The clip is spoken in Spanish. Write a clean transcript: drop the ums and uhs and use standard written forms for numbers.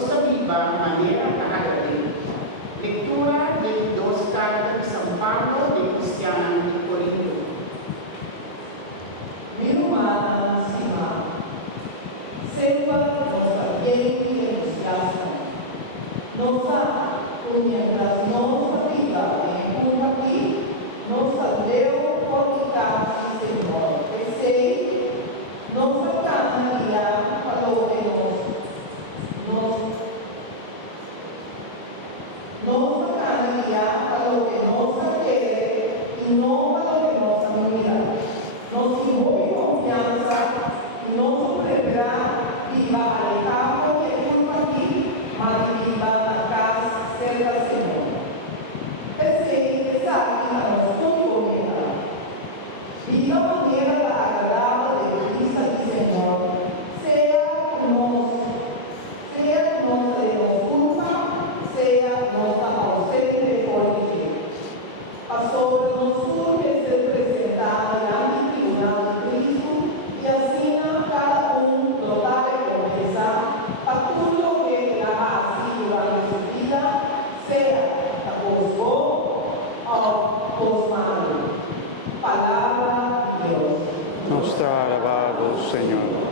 sa viva manera kahagaling. Lectura de dos cartas de San Pablo de Cristiana de Corinto. Minumana sima, sepa nuestra bien y entusiasmo. Nosa, mientras no viva en un aquí, nosa leo fornicar y Señor, que sei, nosa canaria falou que nosa canaria falou que nosa quer e não falou que nosa mira. Nos envolve confianza y nos preparar viva al campo que culpa aquí, mas viva la casa cerca del Señor. Ese sabe a los puntos viva manera la agradable de Cristo y Señor, sea nos de los culpa, sea nos ausente por ti. Pastor, nos surge ser presentado delante del tribunal de Cristo y así cada uno tratar de confesar a todo lo que ha sido durante su vida, sea por voz o por mano. Palabra de Dios. Nos está alabado, Señor.